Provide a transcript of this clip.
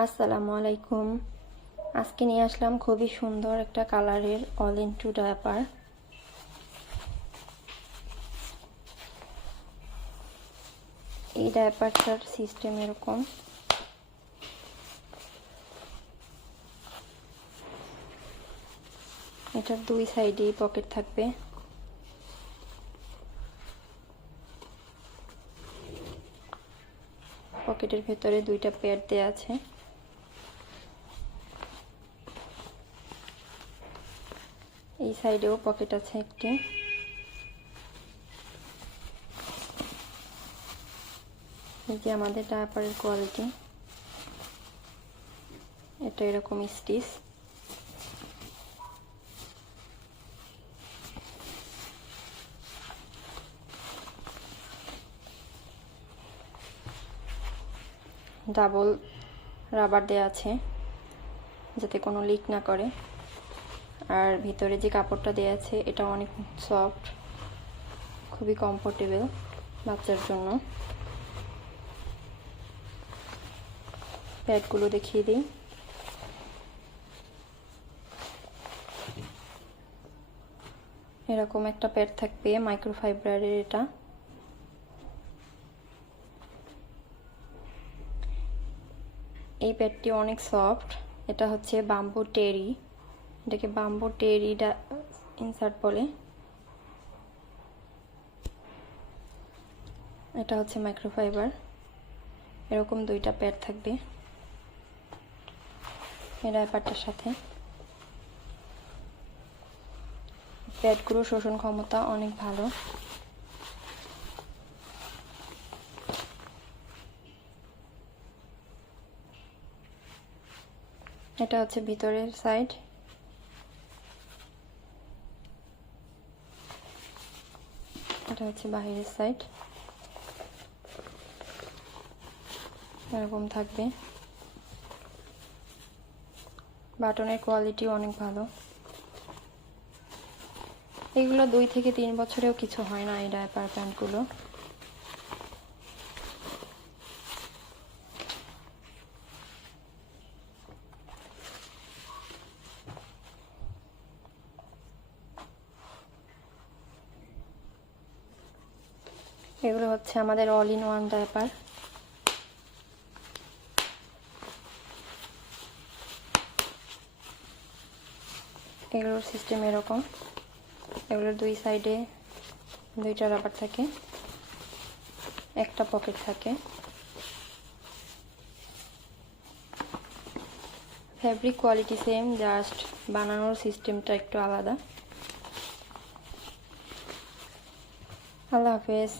আসসালামু আলাইকুম। আজকে নিয়ে আসলাম খুবই সুন্দর একটা কালারের অল ইন টু ডায়াপার। এই ডায়াপারটার সিস্টেম এরকম। এটার দুই সাইডেই পকেট থাকবে। পকেটের ভেতরে দুইটা প্যাড দেওয়া আছে। এই সাইডেও পকেট আছে একটি। এই যে আমাদের ডায়াপারের কোয়ালিটি, এটা এরকম স্টিচ। ডাবল রাবার দেওয়া আছে যাতে কোনো লিক না করে। আর ভিতরে যে কাপড়টা দেওয়া আছে এটা অনেক সফট, খুবই কমফোর্টেবল বাচ্চার জন্য। প্যাডগুলো দেখিয়ে দিই। এরকম একটা প্যাড থাকবে মাইক্রোফাইবারের। এটা এই প্যাডটি অনেক সফট। এটা হচ্ছে বাম্বু টেরি, এটাকে বাম্বু টেরি ইনসার্ট বলে। এটা হচ্ছে মাইক্রোফাইবার। এরকম দুইটা প্যাড থাকবে এই ডায়াপারটার সাথে। প্যাডগুলো শোষণ ক্ষমতা অনেক ভালো। এটা হচ্ছে ভিতরের সাইড। এটা হচ্ছে বাহিরের সাইড। এরকম থাকবে। বাটনের কোয়ালিটি অনেক ভালো। এগুলো 2 থেকে 3 বছরেও কিছু হয় না এই ডায়াপার প্যান্টগুলো। এগুলো হচ্ছে আমাদের অল ইন ওয়ান ডায়াপার। এগুলোর সিস্টেম এরকম। এগুলোর দুই সাইডে দুইটা রাবার থাকে, একটা পকেট থাকে। ফ্যাব্রিক কোয়ালিটি সেম, জাস্ট বানানোর সিস্টেমটা একটু আলাদা। আল্লাহ হাফেজ।